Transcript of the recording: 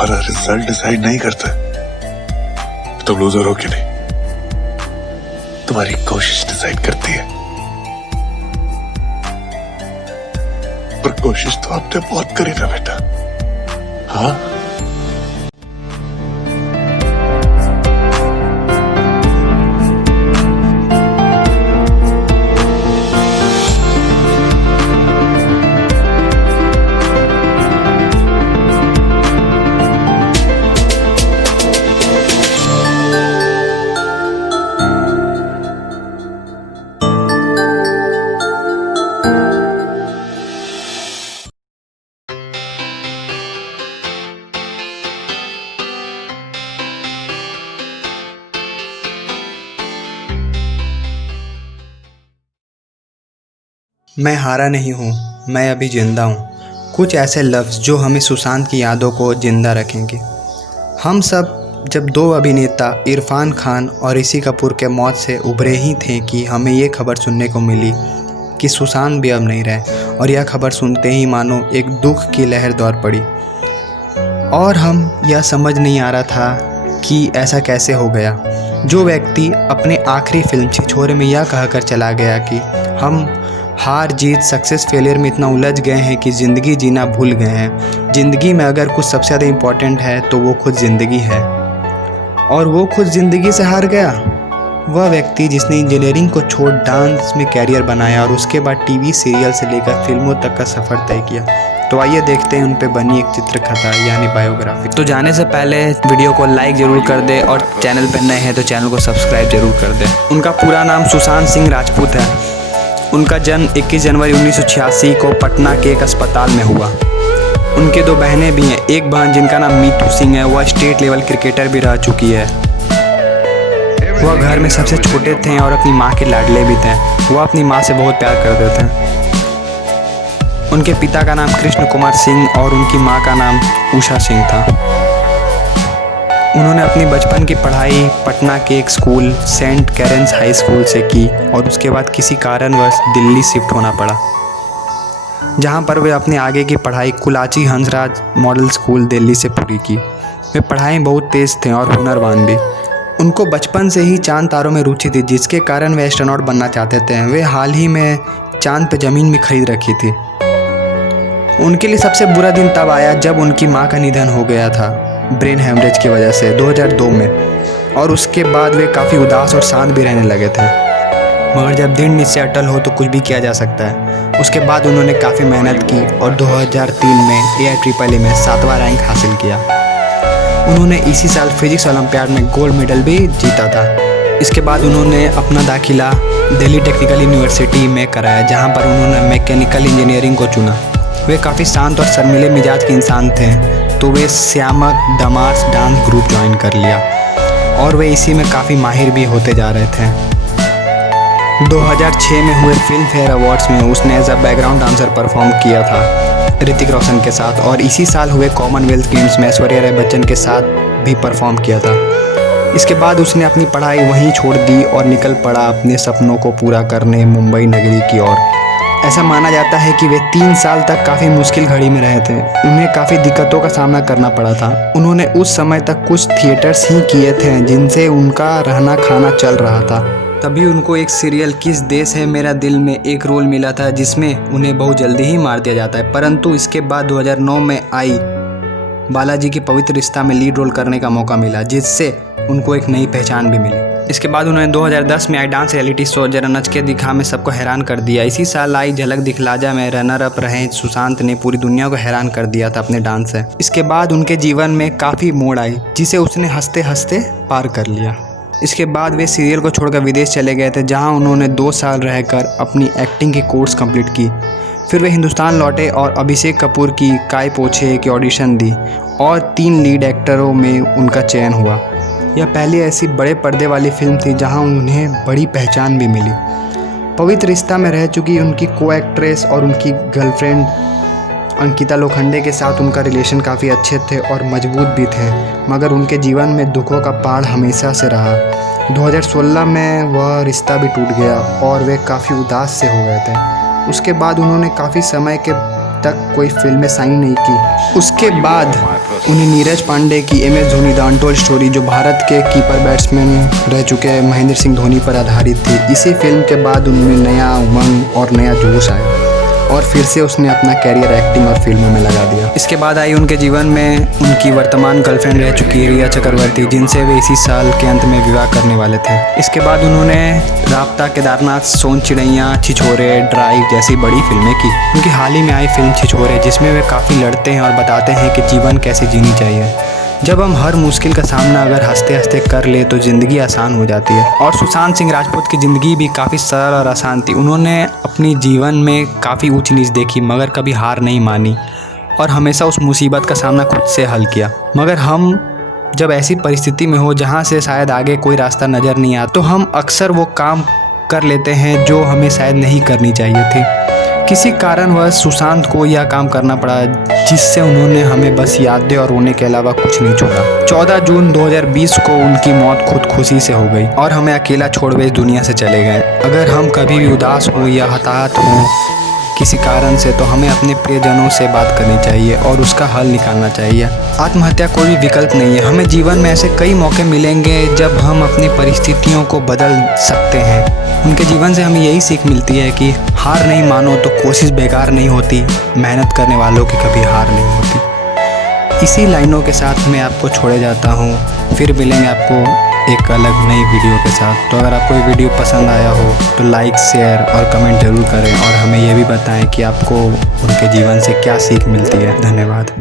तुम्हारा result decide नहीं करता तुम लूजर हो कि नहीं, तुम्हारी कोशिश डिसाइड करती है। पर कोशिश तो आपने बहुत करी ना बेटा। हाँ, मैं हारा नहीं हूँ, मैं अभी जिंदा हूँ। कुछ ऐसे लफ्ज़ जो हमें सुशांत की यादों को जिंदा रखेंगे। हम सब जब दो अभिनेता इरफान खान और ऋषि कपूर के मौत से उभरे ही थे कि हमें ये खबर सुनने को मिली कि सुशांत भी अब नहीं रहे, और यह खबर सुनते ही मानो एक दुख की लहर दौड़ पड़ी और हम यह समझ नहीं आ रहा था कि ऐसा कैसे हो गया। जो व्यक्ति अपने आखिरी फिल्म छिछोरे में यह कहकर चला गया कि हम हार जीत सक्सेस फेलियर में इतना उलझ गए हैं कि ज़िंदगी जीना भूल गए हैं। ज़िंदगी में अगर कुछ सबसे ज़्यादा इम्पोर्टेंट है तो वो खुद ज़िंदगी है, और वो खुद ज़िंदगी से हार गया। वह व्यक्ति जिसने इंजीनियरिंग को छोड़ डांस में कैरियर बनाया और उसके बाद टीवी सीरियल से लेकर फिल्मों तक का सफ़र तय किया। तो आइए देखते हैं उन पे बनी एक चित्रकथा यानी बायोग्राफी। तो जाने से पहले वीडियो को लाइक ज़रूर कर दे और चैनल पर नए हैं तो चैनल को सब्सक्राइब जरूर कर दे। उनका पूरा नाम सुशांत सिंह राजपूत है। उनका जन्म 21 जनवरी 1986 को पटना के एक अस्पताल में हुआ। उनके दो बहनें भी हैं। एक बहन जिनका नाम मीतू सिंह है, वह स्टेट लेवल क्रिकेटर भी रह चुकी है। वह घर में सबसे छोटे थे और अपनी माँ के लाडले भी थे। वह अपनी माँ से बहुत प्यार करते थे। उनके पिता का नाम कृष्ण कुमार सिंह और उनकी माँ का नाम उषा सिंह था। उन्होंने अपनी बचपन की पढ़ाई पटना के एक school Saint Karen's High School से की और उसके बाद किसी कारणवश दिल्ली शिफ्ट होना पड़ा, जहां पर वे अपने आगे की पढ़ाई कुलाची हंसराज मॉडल स्कूल दिल्ली से पूरी की। वे पढ़ाई में बहुत तेज़ थे और हुनरवान भी। उनको बचपन से ही चांद तारों में रुचि थी, जिसके कारण वे एस्ट्रोनॉट बनना चाहते थे। वे हाल ही में चांद पर ज़मीन भी खरीद रखी थी। उनके लिए सबसे बुरा दिन तब आया जब उनकी माँ का निधन हो गया था ब्रेन हेमरेज की वजह से 2002 में, और उसके बाद वे काफ़ी उदास और शांत भी रहने लगे थे। मगर जब दृढ़ निश्चय अटल हो तो कुछ भी किया जा सकता है। उसके बाद उन्होंने काफ़ी मेहनत की और 2003 में AIEEE में 7वां रैंक हासिल किया। उन्होंने इसी साल फिजिक्स ओलंपियाड में गोल्ड मेडल भी जीता था। इसके बाद उन्होंने अपना दाखिला दिल्ली टेक्निकल यूनिवर्सिटी में कराया, जहाँ पर उन्होंने मैकेनिकल इंजीनियरिंग को चुना। वे काफ़ी शांत और शर्मीले मिजाज के इंसान थे, तो वे श्यामक डमार्स डांस ग्रुप ज्वाइन कर लिया और वे इसी में काफ़ी माहिर भी होते जा रहे थे। 2006 में हुए फिल्म फेयर अवार्ड्स में उसने as a background dancer perform किया था ऋतिक रोशन के साथ, और इसी साल हुए कॉमनवेल्थ गेम्स में ऐश्वर्या राय बच्चन के साथ भी परफॉर्म किया था। इसके बाद उसने अपनी पढ़ाई वहीं छोड़ दी और निकल पड़ा अपने सपनों को पूरा करने मुंबई नगरी की ओर। ऐसा माना जाता है कि वे 3 साल तक काफ़ी मुश्किल घड़ी में रहे थे। उन्हें काफ़ी दिक्कतों का सामना करना पड़ा था। उन्होंने उस समय तक कुछ थिएटर्स ही किए थे जिनसे उनका रहना खाना चल रहा था। तभी उनको एक सीरियल किस देश है मेरा दिल में एक रोल मिला था, जिसमें उन्हें बहुत जल्दी ही मार दिया जाता है। परंतु इसके बाद 2009 में आई बालाजी की पवित्र रिश्ता में लीड रोल करने का मौका मिला, जिससे उनको एक नई पहचान भी मिली। इसके बाद उन्होंने 2010 में आई डांस रियलिटी शो जरा नच के दिखा में सबको हैरान कर दिया। इसी साल आई झलक दिखलाजा में रनर अप रहे सुशांत ने पूरी दुनिया को हैरान कर दिया था अपने डांस से। इसके बाद उनके जीवन में काफ़ी मोड़ आई, जिसे उसने हंसते हंसते पार कर लिया। इसके बाद वे सीरियल को छोड़कर विदेश चले गए थे, जहां उन्होंने 2 साल रहकर अपनी एक्टिंग की कोर्स कंप्लीट की। फिर वे हिंदुस्तान लौटे और अभिषेक कपूर की काय पोछे की ऑडिशन दी और 3 लीड एक्टरों में उनका चयन हुआ। यह पहली ऐसी बड़े पर्दे वाली फिल्म थी जहां उन्हें बड़ी पहचान भी मिली। पवित्र रिश्ता में रह चुकी उनकी को एक्ट्रेस और उनकी गर्लफ्रेंड अंकिता लोखंडे के साथ उनका रिलेशन काफ़ी अच्छे थे और मजबूत भी थे, मगर उनके जीवन में दुखों का पहाड़ हमेशा से रहा। 2016 में वह रिश्ता भी टूट गया और वे काफ़ी उदास से हो गए थे। उसके बाद उन्होंने काफ़ी समय के तक कोई फिल्में साइन नहीं की। उसके बाद उन्हें नीरज पांडे की MS Dhoni the untold story, जो भारत के कीपर बैट्समैन रह चुके महेंद्र सिंह धोनी पर आधारित थी, इसी फिल्म के बाद उनमें नया उमंग और नया जोश आया और फिर से उसने अपना कैरियर एक्टिंग और फिल्मों में लगा दिया। इसके बाद आई उनके जीवन में उनकी वर्तमान गर्लफ्रेंड रह चुकी रिया चक्रवर्ती, जिनसे वे इसी साल के अंत में विवाह करने वाले थे। इसके बाद उन्होंने राब्ता, केदारनाथ, सोन चिड़ैया, छिछोरे, ड्राइव जैसी बड़ी फिल्में की। उनकी हाल ही में आई फिल्म छिछोरे, जिसमें वे काफ़ी लड़ते हैं और बताते हैं कि जीवन कैसे जीनी चाहिए। जब हम हर मुश्किल का सामना अगर हंसते हंसते कर ले तो ज़िंदगी आसान हो जाती है। और सुशांत सिंह राजपूत की ज़िंदगी भी काफ़ी सरल और आसान थी। उन्होंने अपनी जीवन में काफ़ी ऊंच नीच देखी मगर कभी हार नहीं मानी और हमेशा उस मुसीबत का सामना खुद से हल किया। मगर हम जब ऐसी परिस्थिति में हो जहाँ से शायद आगे कोई रास्ता नज़र नहीं आता, तो हम अक्सर वो काम कर लेते हैं जो हमें शायद नहीं करनी चाहिए थी। किसी कारणवश सुशांत को यह काम करना पड़ा जिससे उन्होंने हमें बस यादें और रोने के अलावा कुछ नहीं छोड़ा। 14 जून 2020 को उनकी मौत खुदकुशी से हो गई और हमें अकेला छोड़ वे इस दुनिया से चले गए। अगर हम कभी भी उदास हों या हताहत हों किसी कारण से, तो हमें अपने प्रियजनों से बात करनी चाहिए और उसका हल निकालना चाहिए। आत्महत्या कोई भी विकल्प नहीं है। हमें जीवन में ऐसे कई मौके मिलेंगे जब हम अपनी परिस्थितियों को बदल सकते हैं। उनके जीवन से हमें यही सीख मिलती है कि हार नहीं मानो तो कोशिश बेकार नहीं होती, मेहनत करने वालों की कभी हार नहीं होती। इसी लाइनों के साथ मैं आपको छोड़े जाता हूँ। फिर मिलेंगे आपको एक अलग नई वीडियो के साथ। तो अगर आपको ये वीडियो पसंद आया हो तो लाइक, शेयर और कमेंट ज़रूर करें और हमें ये भी बताएं कि आपको उनके जीवन से क्या सीख मिलती है। धन्यवाद।